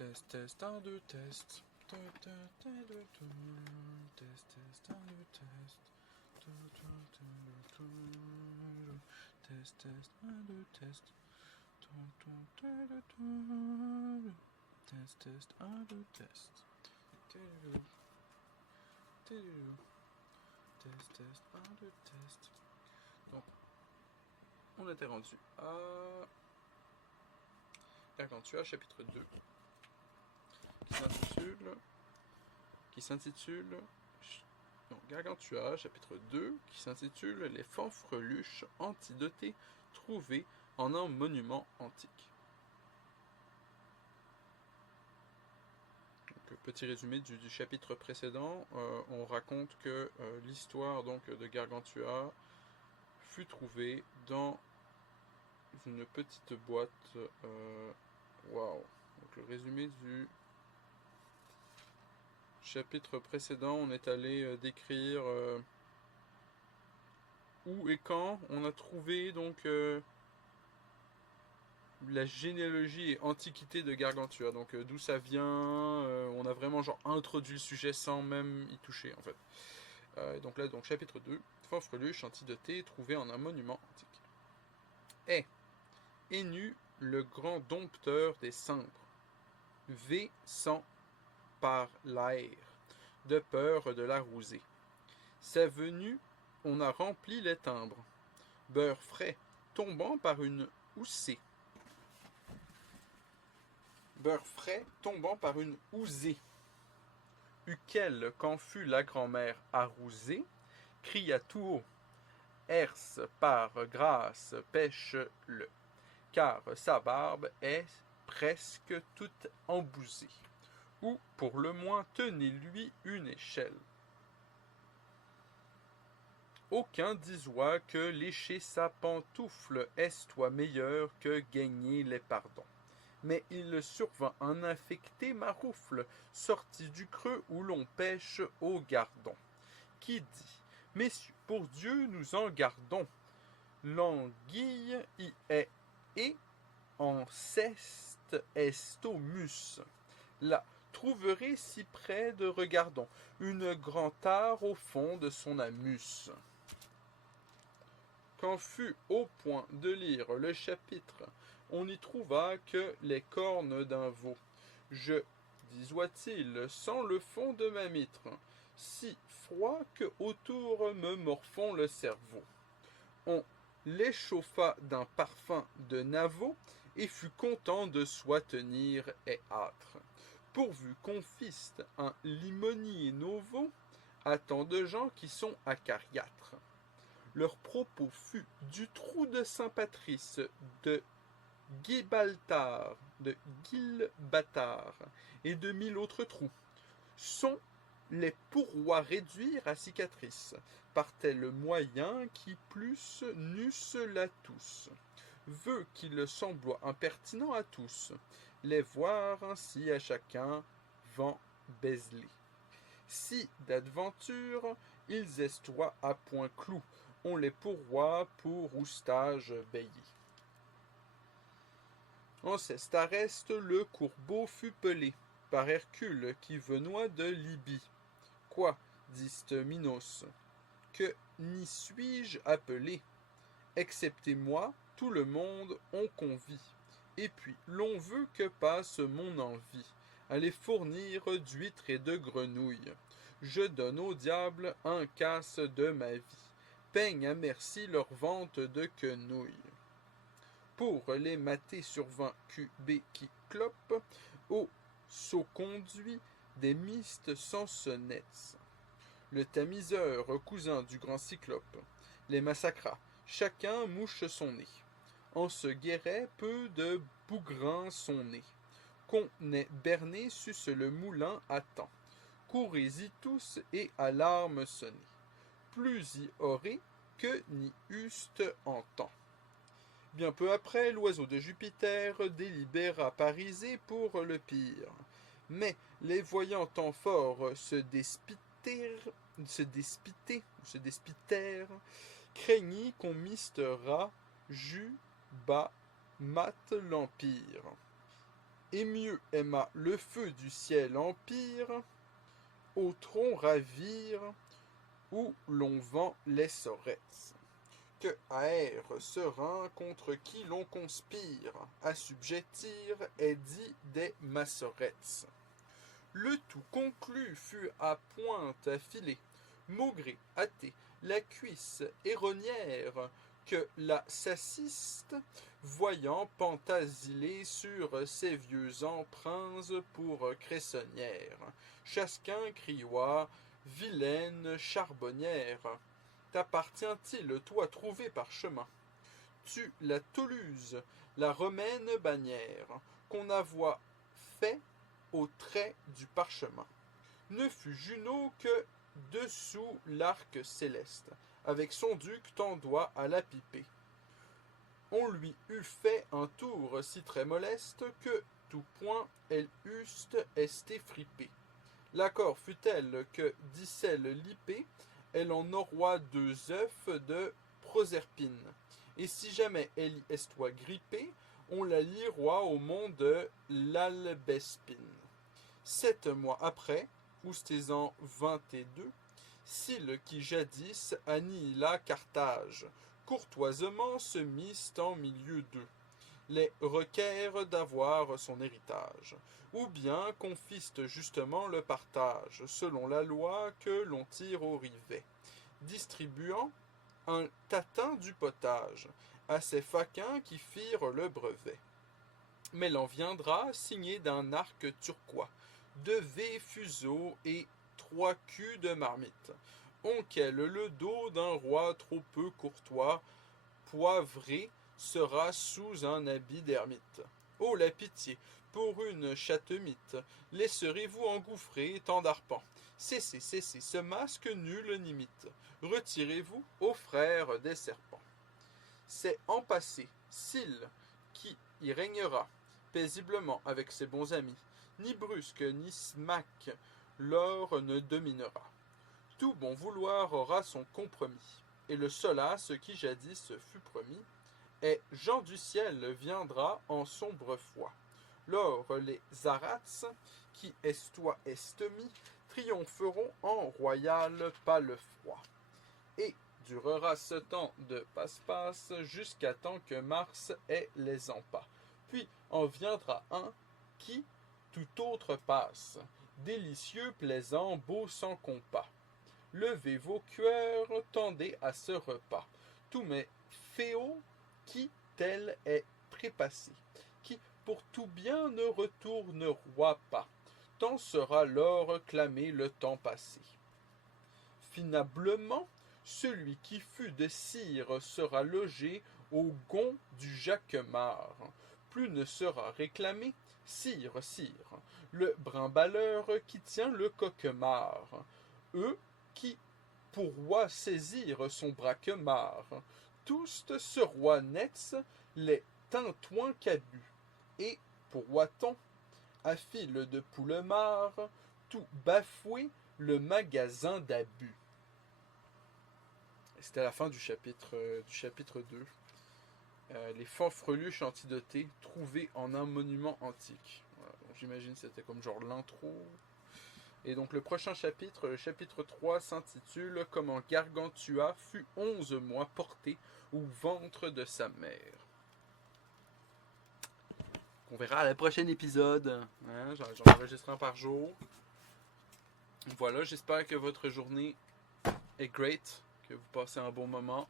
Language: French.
Test, test, 1, 2, test. Test, test, 1, 2, test. Test, test, 1, 2, test. Test, test, 1, 2, test. Test, test, 1, 2, test. Donc, on était rendu à Gargantua, chapitre 2, qui s'intitule Gargantua, chapitre 2, qui s'intitule Les fanfreluches antidotées trouvées en un monument antique. Donc, petit résumé du chapitre précédent, on raconte que l'histoire donc de Gargantua fut trouvée dans une petite boîte. Waouh! Donc le résumé du chapitre précédent, on est allé décrire où et quand on a trouvé donc la généalogie et antiquité de Gargantua. Donc d'où ça vient, on a vraiment genre introduit le sujet sans même y toucher en fait. Donc là, donc chapitre 2, fanfreluche antidotée trouvée en un monument antique. Énu, le grand dompteur des cimbres, V100 par l'air, de peur de la rousée. Sa venue, on a rempli les timbres, beurre frais, tombant par une houssée. Beurre frais, tombant par une housée. Uquel, quand fut la grand-mère arrousée, cria tout haut, herse par grâce pêche-le, car sa barbe est presque toute embousée. Ou, pour le moins, tenez-lui une échelle. Aucun disoit que lécher sa pantoufle est-toi meilleur que gagner les pardons. Mais il survint un infecté maroufle, sorti du creux où l'on pêche au gardon, qui dit, messieurs, pour Dieu nous en gardons, l'anguille y est, et en ceste estomus. Là, trouverez si près de regardons, une grand art au fond de son amus. Quand fut au point de lire le chapitre, on n'y trouva que les cornes d'un veau. Je, disoit-il, sens le fond de ma mitre, si froid que autour me morfond le cerveau. On l'échauffa d'un parfum de navot, et fut content de soi tenir et âtre. Pourvu qu'on fisse un limonier nouveau à tant de gens qui sont acariâtres. Leur propos fut du trou de Saint-Patrice, de Gibraltar, de Gilbatard, et de 1000 autres trous. Sont les pourrois réduire à cicatrices, par tel moyen qui plus n'eussent la tous. Veut qu'il sembloit impertinent à tous, les voir ainsi à chacun vent baiselé. Si d'adventure ils estoient à point clou, on les pourroit pour oustage bailli. En cet arrest le courbeau fut pelé, par Hercule qui venoit de Libye. Quoi, disent Minos, que n'y suis-je appelé? Excepté moi, tout le monde on convie. Et puis l'on veut que passe mon envie, à les fournir d'huîtres et de grenouilles. Je donne au diable un casse de ma vie, peigne à merci leur vente de quenouilles. Pour les mater sur 20 QB qui clopent, au saut conduit des mystes sans sonnettes. Le tamiseur, cousin du grand cyclope, les massacra, chacun mouche son nez. En se guérait peu de bougrins son nez. Qu'on ait berné suce le moulin à temps. Courez-y tous et à l'arme sonnez. Plus y aurait que n'y euste en temps. Bien peu après, l'oiseau de Jupiter délibéra pariser pour le pire. Mais les voyant tant forts se despitèrent, craignit qu'on mistera Juba mat l'empire. Et mieux aima le feu du ciel empire, au tronc ravir, où l'on vend les sorettes, que aère serein contre qui l'on conspire, assujettir est dit des massorettes. Le tout conclu fut à pointe affilée, maugré, hâté, la cuisse héronière, que la sassiste, voyant pantasiler sur ses vieux emprunts pour cressonnière, chasquin crioit, vilaine charbonnière, t'appartient-il, toi trouvé par chemin? Tu la Toulouse, la romaine bannière, qu'on avoit fait au trait du parchemin. Ne fut Junot que dessous l'arc céleste, avec son duc tendoit à la piper. On lui eût fait un tour si très moleste que tout point elle euste esté fripée. L'accord fut tel que, dit-elle lipée, elle en aura 2 œufs de Proserpine. Et si jamais elle y estoit grippée, on la liroit au mont de l'Albespine. 7 mois après, oustézan 22, Sylle qui jadis annihila Carthage, courtoisement se missent en milieu d'eux, les requièrent d'avoir son héritage, ou bien qu'on fiste justement le partage, selon la loi que l'on tire au rivet, distribuant un tatin du potage à ces faquins qui firent le brevet. Mais l'en viendra signé d'un arc turquois, 2 V fuseaux et 3 culs de marmite, onquel le dos d'un roi trop peu courtois, poivré, sera sous un habit d'ermite. Oh la pitié, pour une chatemite, laisserez-vous engouffrer tant d'arpents? Cessez, cessez, ce masque nul n'imite. Retirez-vous, ô frères des serpents. C'est en passé, Sylle, qui y régnera, paisiblement avec ses bons amis. Ni brusque, ni smack, l'or ne dominera. Tout bon vouloir aura son compromis, et le solace qui jadis fut promis, et Jean du ciel viendra en sombre foi. Lors les arats, qui estoient estomie, triompheront en royal palefroi. Et durera ce temps de passe-passe jusqu'à temps que Mars ait les empas. Puis en viendra un qui tout autre passe, délicieux, plaisant, beau sans compas. Levez vos cueurs, tendez à ce repas. Tous mes féaux qui tel est prépassé, qui pour tout bien ne retournera pas, tant sera l'or clamé le temps passé. Finablement, celui qui fut de cire sera logé au gond du jacquemart, plus ne sera réclamé, sire, sire, le brimbaleur qui tient le coquemard, eux qui pour roi saisirent son braquemard, tous ce roi nets les tintouins cabus, et pour Whatton, à fil de poulemard, tout bafoué le magasin d'abus. C'était la fin du chapitre 2. Les fanfreluches antidotées trouvées en un monument antique. Voilà, j'imagine que c'était comme genre l'intro. Et donc le prochain chapitre, le chapitre 3, s'intitule « Comment Gargantua fut 11 mois porté au ventre de sa mère ». On verra à la prochaine épisode. Hein, j'en enregistre un par jour. Voilà, j'espère que votre journée est great, que vous passez un bon moment.